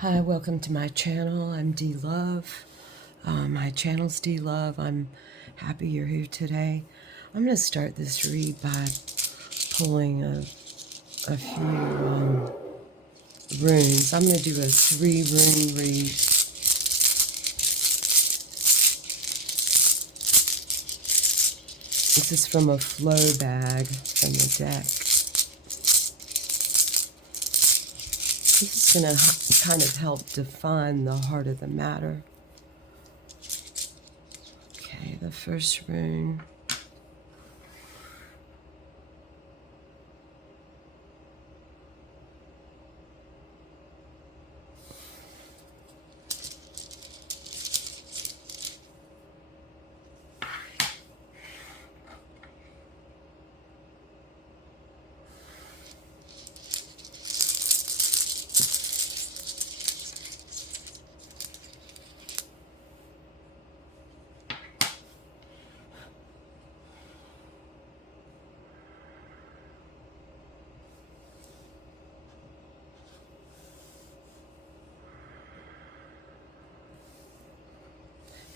Hi, welcome to my channel. I'm L8ve. My channel's L8ve. I'm happy you're here today. I'm going to start this read by pulling a few runes. I'm going to do a 3-rune read. This is from a flow bag from the deck. This is going to kind of help define the heart of the matter. Okay, the first rune.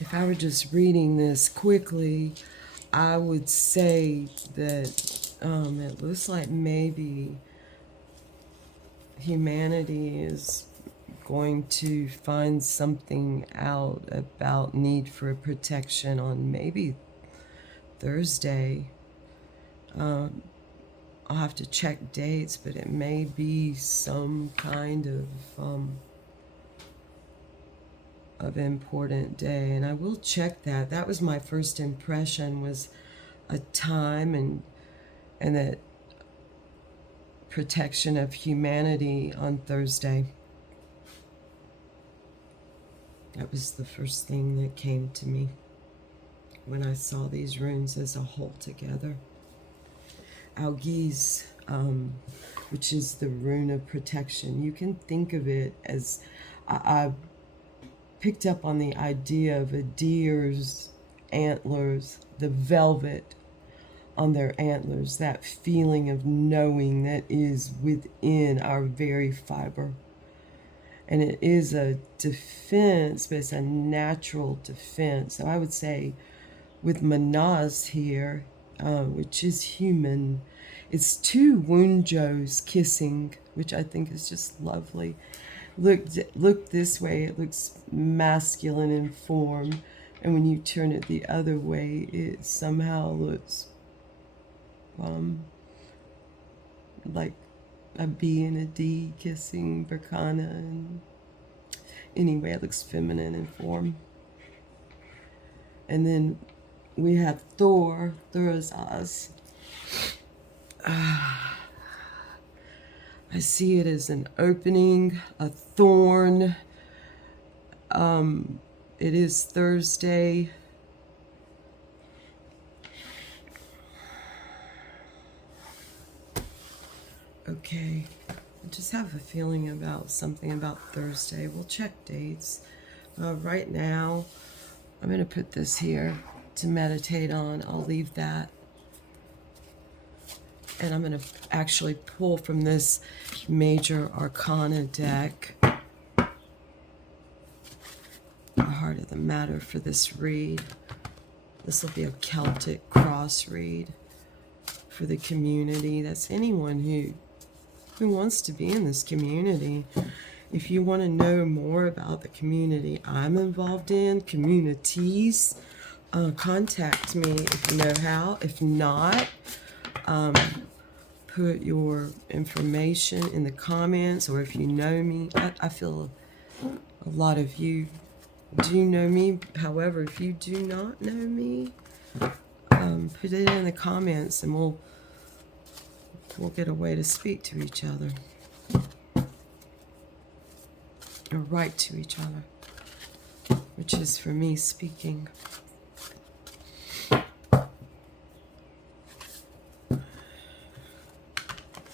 If I were just reading this quickly, I would say that it looks like maybe humanity is going to find something out about need for protection on maybe Thursday. I'll have to check dates, but it may be some kind of important day, and I will check that. That was my first impression, was a time and that protection of humanity on Thursday. That was the first thing that came to me when I saw these runes as a whole together. L8ve, which is the rune of protection. You can think of it as, I picked up on the idea of a deer's antlers, the velvet on their antlers, that feeling of knowing that is within our very fiber. And it is a defense, but it's a natural defense. So I would say with Manas here, which is human, it's two Wunjos kissing, which I think is just lovely. Look this way, it looks masculine in form, and when you turn it the other way, it somehow looks like a B and a D kissing Berkana, and anyway, it looks feminine in form. And then we have Thurazaz. I see it as an opening, a thorn. It is Thursday. Okay, I just have a feeling about something about Thursday. We'll check dates. Right now, I'm going to put this here to meditate on. I'll leave that. And I'm going to actually pull from this major arcana deck the heart of the matter for this read. This will be a Celtic cross read for the community. That's anyone who wants to be in this community. If you want to know more about the community I'm involved in, communities, contact me if you know how. If not, put your information in the comments, or if you know me. I feel a lot of you do know me. However, if you do not know me, put it in the comments and we'll get a way to speak to each other, or write to each other, which is for me speaking.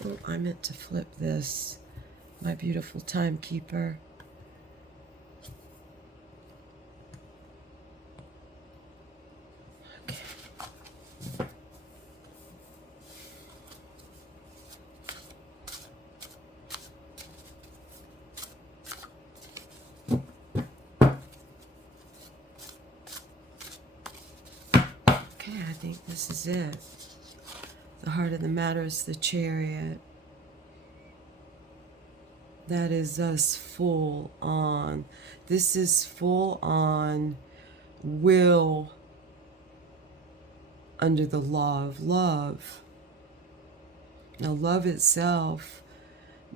Oh, I meant to flip this, my beautiful timekeeper. Okay. this is it. The heart of the matter is the Chariot. That is us full on. This is full on will under the law of love. Now, love itself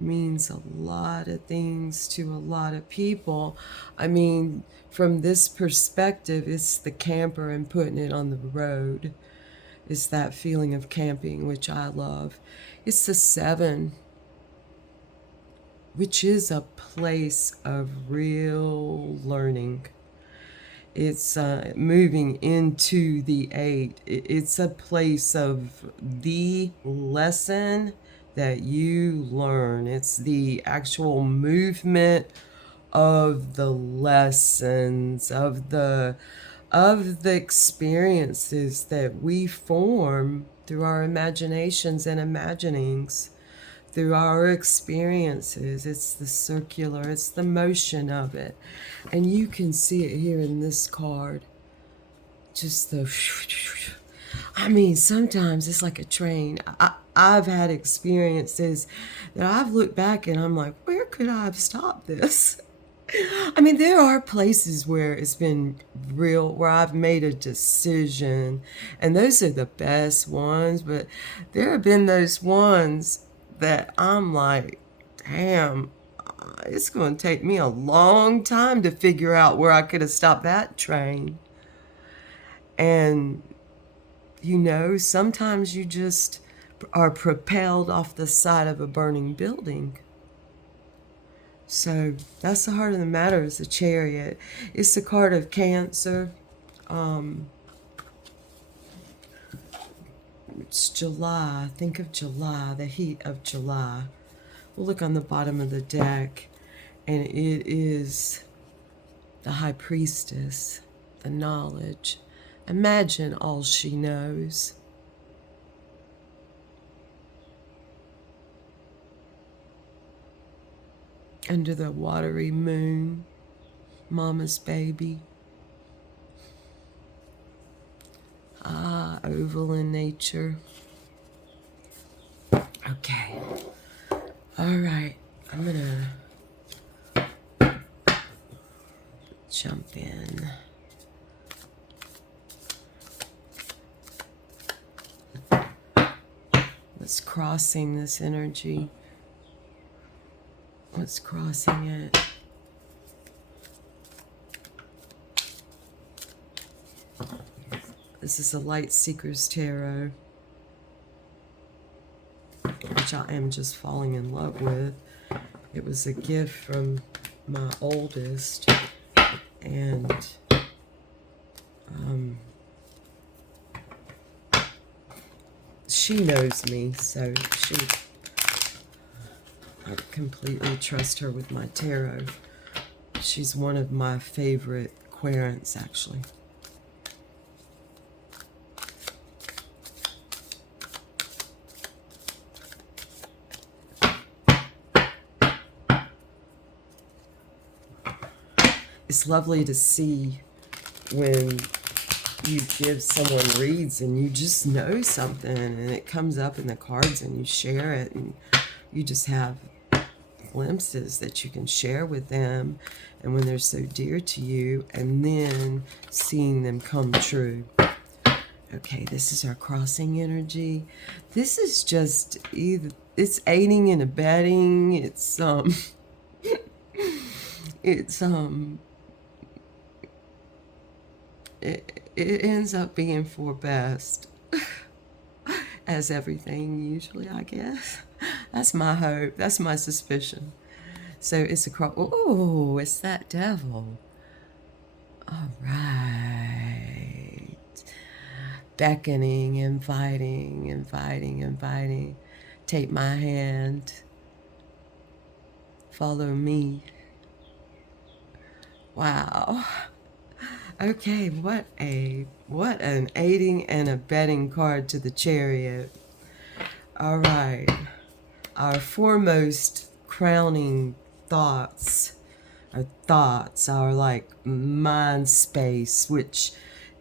means a lot of things to a lot of people. I mean, from this perspective, it's the camper and putting it on the road. It's that feeling of camping, which I love. It's the 7, which is a place of real learning. It's moving into the 8. It's a place of the lesson that you learn. It's the actual movement of the lessons, of the experiences that we form through our imaginations and imaginings, through our experiences. It's the circular, it's the motion of it. And you can see it here in this card. Just the, I mean, sometimes it's like a train. I've had experiences that I've looked back and I'm like, where could I have stopped this? I mean, there are places where it's been real, where I've made a decision, and those are the best ones, but there have been those ones that I'm like, damn, it's going to take me a long time to figure out where I could have stopped that train. And, you know, sometimes you just are propelled off the side of a burning building. So that's the heart of the matter, is the Chariot. It's the card of Cancer. It's July. Think of July, the heat of July. We'll look on the bottom of the deck, and it is the High Priestess, the knowledge. Imagine all she knows. Under the watery moon, mama's baby. Oval in nature. Okay. All right. I'm gonna jump in. What's crossing this energy? What's crossing it? This is a Light Seeker's Tarot, which I am just falling in love with. It was a gift from my oldest, and she knows me, so I completely trust her with my tarot. She's one of my favorite querents, actually. It's lovely to see when you give someone reads and you just know something and it comes up in the cards and you share it, and you just have glimpses that you can share with them, and when they're so dear to you, and then seeing them come true. Okay, this is our crossing energy. This is just either, it's aiding and abetting. It's it ends up being for best, as everything usually, I guess. That's my hope. That's my suspicion. So it's a cross. Oh, it's that devil. All right. Beckoning, inviting, inviting, inviting. Take my hand. Follow me. Wow. Okay, what an aiding and abetting card to the Chariot. All right. Our foremost crowning thoughts, our like mind space, which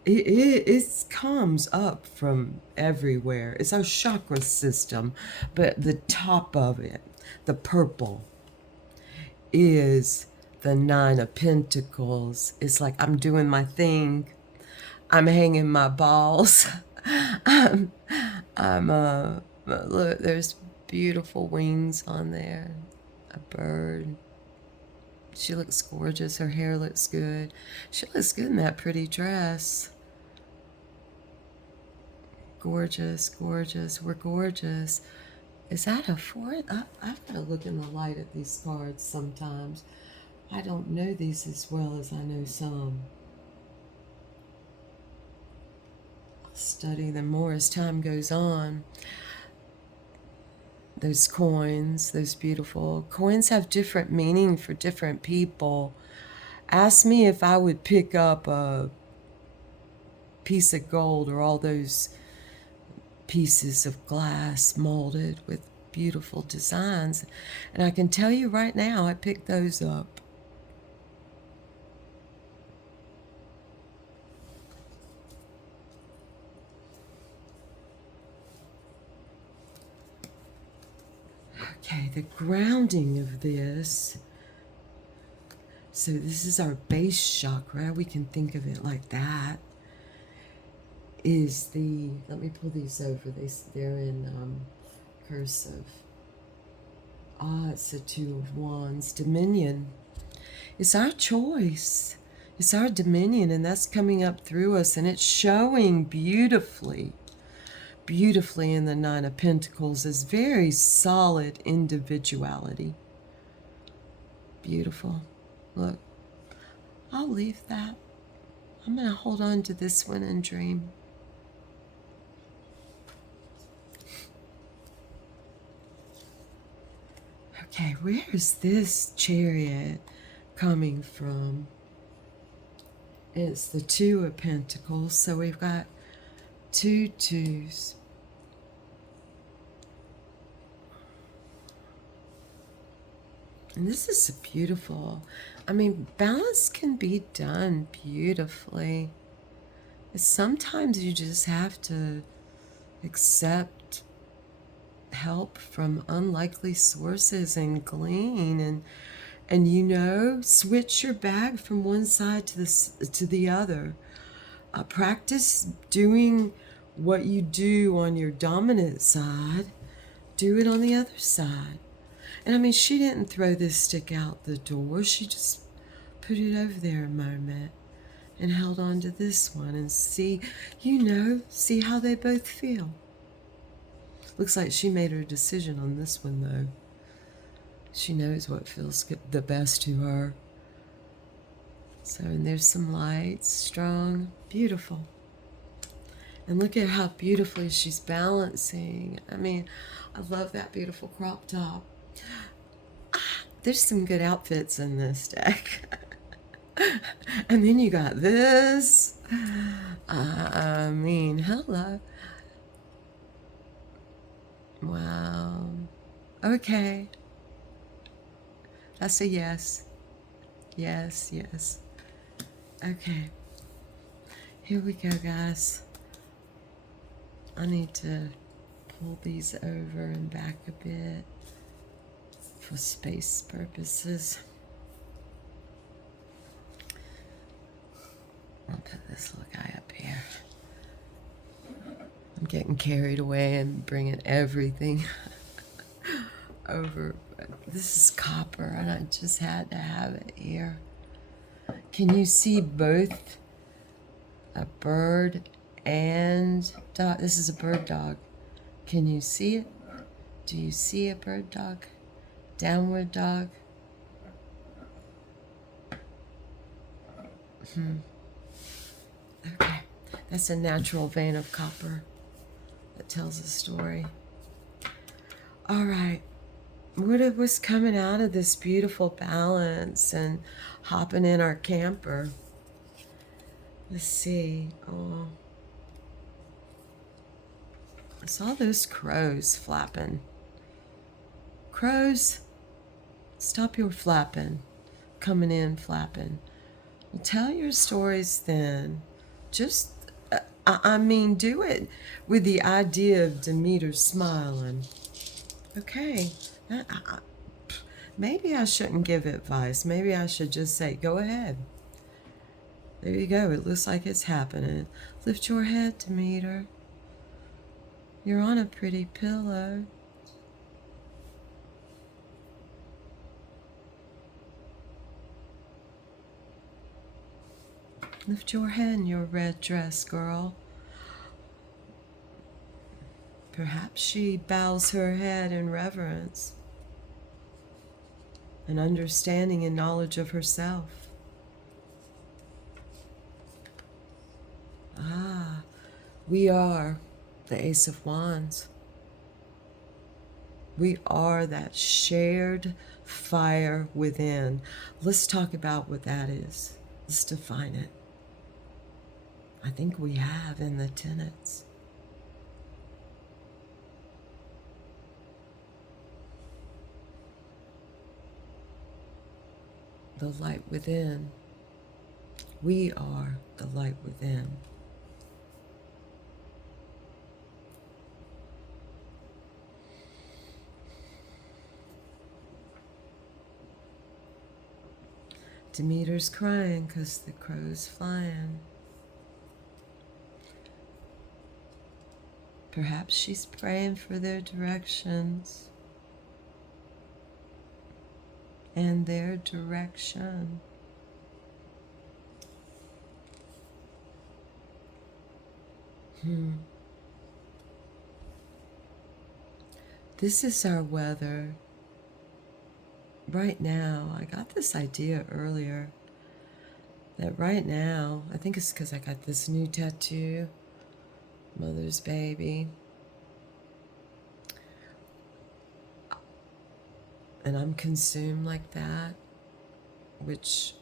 It comes up from everywhere. It's our chakra system, but the top of it, the purple, is the Nine of Pentacles. It's like I'm doing my thing. I'm hanging my balls. I'm, look, there's beautiful wings on there. A bird. She looks gorgeous. Her hair looks good. She looks good in that pretty dress. Gorgeous, gorgeous. We're gorgeous. Is that a fourth? I've got to look in the light at these cards sometimes. I don't know these as well as I know some. I'll study them more as time goes on. Those coins, those beautiful coins have different meaning for different people. Ask me if I would pick up a piece of gold or all those pieces of glass molded with beautiful designs. And I can tell you right now, I picked those up. Okay, the grounding of this. So this is our base chakra. We can think of it like that. Is the, let me pull these over. They're in cursive. It's the Two of Wands. Dominion. It's our choice. It's our dominion, and that's coming up through us, and it's showing beautifully in the Nine of Pentacles as very solid individuality. Beautiful. Look, I'll leave that. I'm going to hold on to this one and dream. Okay, where is this Chariot coming from? It's the Two of Pentacles, so we've got two twos. And this is beautiful. I mean, balance can be done beautifully. Sometimes you just have to accept help from unlikely sources and glean and you know, switch your bag from one side to the other. Practice doing what you do on your dominant side. Do it on the other side. And I mean, she didn't throw this stick out the door. She just put it over there a moment and held on to this one and see, you know, see how they both feel. Looks like she made her decision on this one, though. She knows what feels the best to her. So, and there's some lights, strong, beautiful. And look at how beautifully she's balancing. I mean, I love that beautiful crop top. There's some good outfits in this deck. And then you got this. I mean, hello. Wow. Okay. That's a yes. Yes, yes. Okay. Here we go, guys. I need to pull these over and back a bit for space purposes. I'll put this little guy up here. I'm getting carried away and bringing everything over. This is copper, and I just had to have it here. Can you see both a bird and dog? This is a bird dog. Can you see it? Do you see a bird dog? Downward dog? Okay, that's a natural vein of copper that tells a story. All right, what was coming out of this beautiful balance and hopping in our camper? Let's see. Oh, I saw those crows flapping. Crows, stop your flapping. Coming in flapping. Well, tell your stories then. Just I mean, do it with the idea of Demeter smiling. Okay, maybe I shouldn't give advice. Maybe I should just say, go ahead. There you go. It looks like it's happening. Lift your head, Demeter. You're on a pretty pillow. Lift your head in your red dress, girl. Perhaps she bows her head in reverence, an understanding and knowledge of herself. Ah, we are the Ace of Wands. We are that shared fire within. Let's talk about what that is. Let's define it. I think we have in the tenets. The light within. We are the light within. Demeter's crying because the crow's flying. Perhaps she's praying for their directions and their direction. This is our weather. Right now, I got this idea earlier that right now, I think it's because I got this new tattoo, mother's baby, and I'm consumed like that, which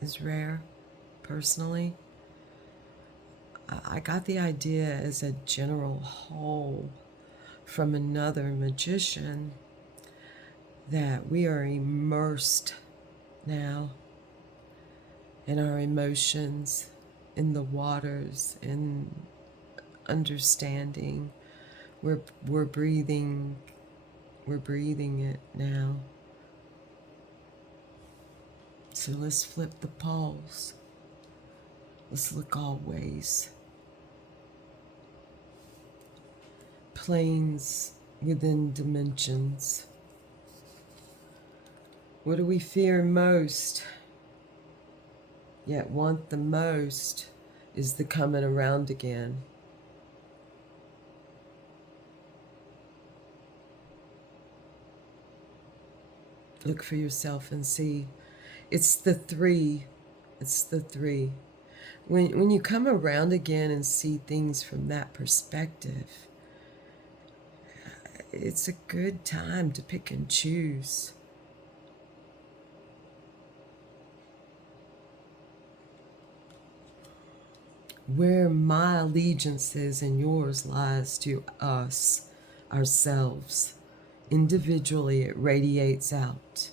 is rare, personally. I got the idea as a general whole from another magician that we are immersed now in our emotions, in the waters, in understanding. We're breathing it now. So let's flip the poles. Let's look all ways. Planes within dimensions. What do we fear most, yet want the most, is the coming around again. Look for yourself and see. It's the three. It's the three. When you come around again and see things from that perspective, it's a good time to pick and choose. Where my allegiance is and yours lies to us, ourselves. Individually, it radiates out.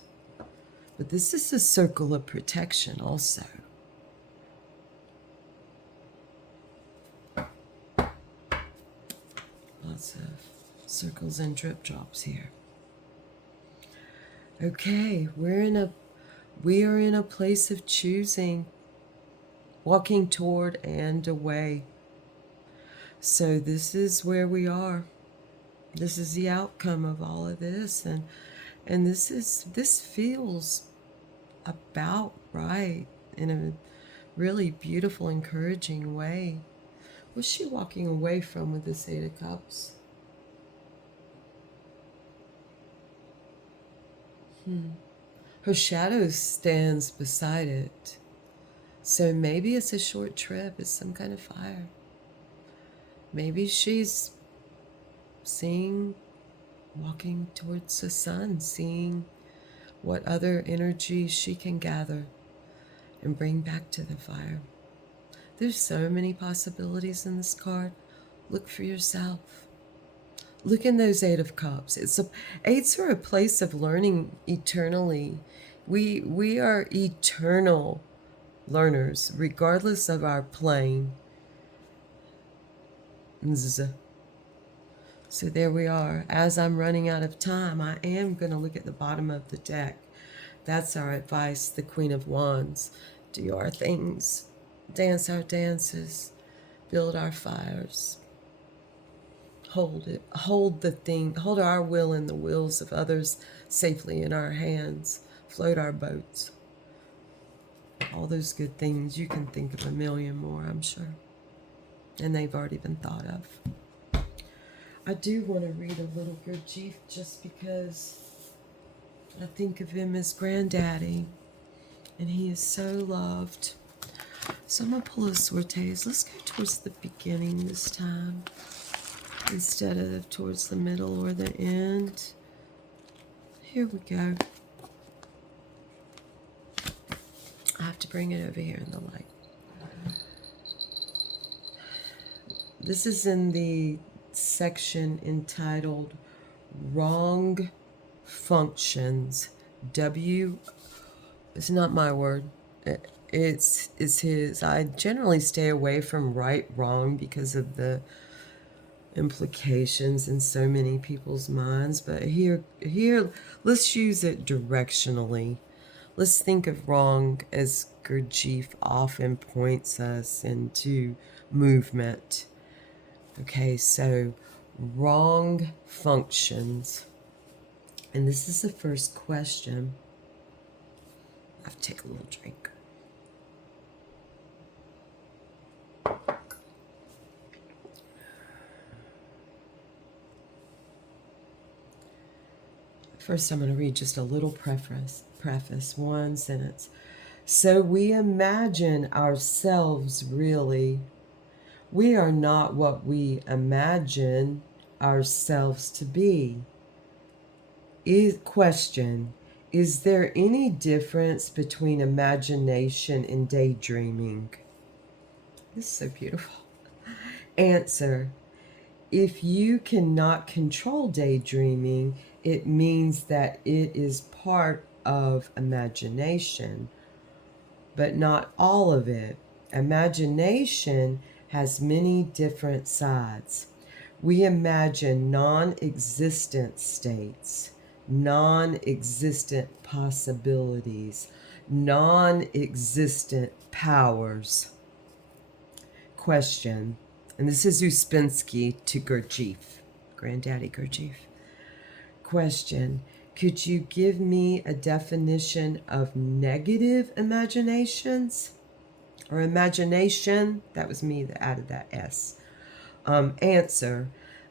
But this is a circle of protection also. Lots of circles and drip drops here. Okay, we are in a place of choosing, walking toward and away. So this is where we are. This is the outcome of all of this, and this feels about right in a really beautiful, encouraging way. What's she walking away from with this Eight of Cups? Her shadow stands beside it. So maybe it's a short trip. It's some kind of fire. Maybe she's walking towards the sun, seeing what other energy she can gather and bring back to the fire. There's so many possibilities in this card. Look for yourself. Look in those Eight of Cups. Eights are a place of learning eternally. We are eternal learners, regardless of our plane. So there we are. As I'm running out of time, I am going to look at the bottom of the deck. That's our advice, the Queen of Wands. Do our things, dance our dances, build our fires, hold it, hold the thing, hold our will and the wills of others safely in our hands, float our boats. All those good things. You can think of a million more, I'm sure. And they've already been thought of. I do want to read a little Gurdjieff just because I think of him as granddaddy. And he is so loved. So I'm going to pull a Sortes. Let's go towards the beginning this time instead of towards the middle or the end. Here we go. I have to bring it over here in the light. This is in the section entitled Wrong Functions. It's not my word. It's his. I generally stay away from right, wrong because of the implications in so many people's minds. But here, let's use it directionally. Let's think of wrong as Gurdjieff often points us into movement. Okay, so wrong functions. And this is the first question. I have to take a little drink. First, I'm going to read just a little preface, one sentence. So we imagine ourselves really. We are not what we imagine ourselves to be. Question, is there any difference between imagination and daydreaming? This is so beautiful. Answer, if you cannot control daydreaming, it means that it is part of imagination, but not all of it. Imagination has many different sides. We imagine non-existent states, non-existent possibilities, non-existent powers. Question, and this is Uspensky to Gurdjieff, Granddaddy Gurdjieff. Question, could you give me a definition of negative imaginations? Or imagination, that was me that added that S. Answer,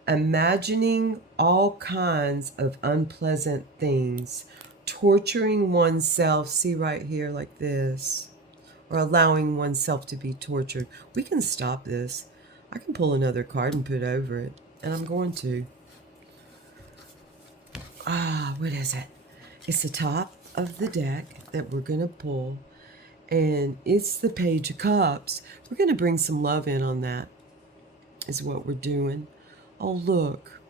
imagining all kinds of unpleasant things, torturing oneself, see right here like this, or allowing oneself to be tortured. We can stop this. I can pull another card and put over it, and I'm going to. What is it? It's the top of the deck that we're going to pull, and it's the Page of Cups. We're going to bring some love in on that, is what we're doing. Oh, look.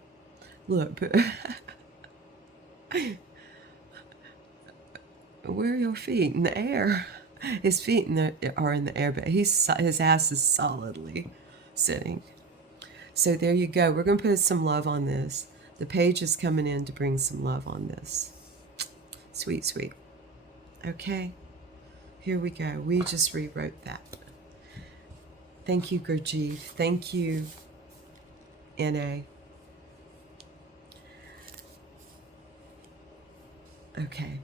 Look. Where are your feet? In the air. His feet are in the air, but his ass is solidly sitting. So there you go. We're going to put some love on this. The page is coming in to bring some love on this. Sweet, sweet. Okay. Here we go. We just rewrote that. Thank you, Gurdjieff. Thank you, N.A. Okay.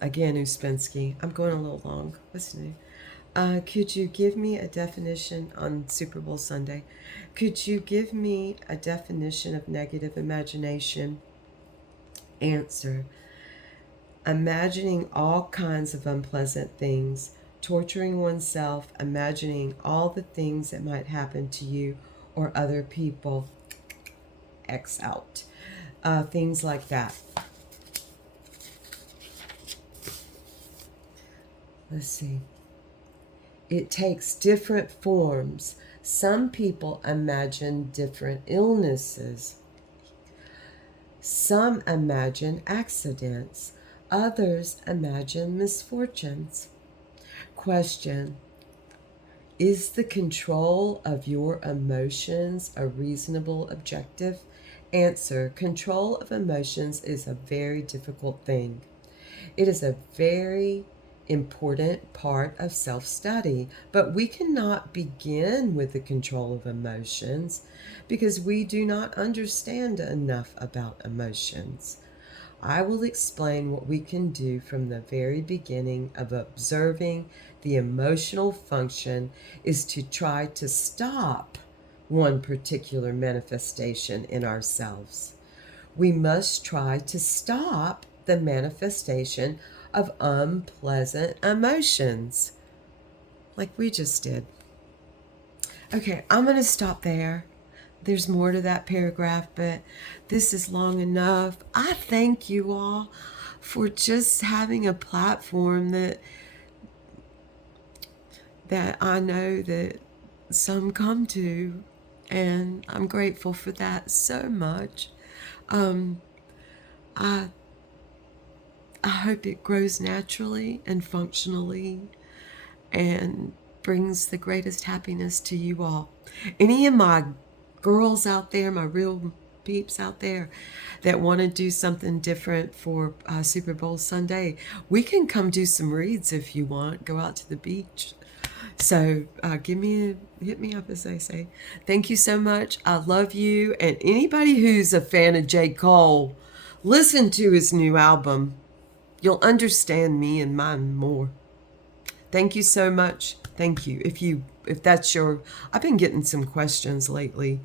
Again, Uspensky. I'm going a little long. What's new? Could you give me a definition on Super Bowl Sunday? Could you give me a definition of negative imagination? Answer. Imagining all kinds of unpleasant things, torturing oneself, imagining all the things that might happen to you or other people. X out. Things like that. Let's see. It takes different forms. Some people imagine different illnesses. Some imagine accidents. Others imagine misfortunes. question, is the control of your emotions a reasonable objective? Answer, control of emotions is a very difficult thing. It is a very important part of self-study, but we cannot begin with the control of emotions because we do not understand enough about emotions. I will explain what we can do from the very beginning of observing the emotional function is to try to stop one particular manifestation in ourselves. We must try to stop the manifestation of unpleasant emotions, like we just did. Okay, I'm going to stop there. There's more to that paragraph, but this is long enough. I thank you all for just having a platform that I know that some come to, and I'm grateful for that so much. I hope it grows naturally and functionally and brings the greatest happiness to you all. Any of my girls out there, my real peeps out there that want to do something different for Super Bowl Sunday, we can come do some reads if you want. Go out to the beach. So hit me up, as they say. Thank you so much. I love you. And anybody who's a fan of J. Cole, listen to his new album. You'll understand me and mine more. Thank you so much. Thank you. If that's your, I've been getting some questions lately,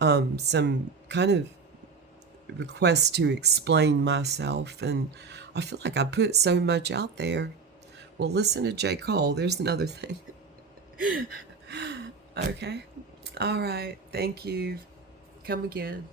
some kind of requests to explain myself, and I feel like I put so much out there. Well, listen to J. Cole. There's another thing. Okay. All right. Thank you. Come again.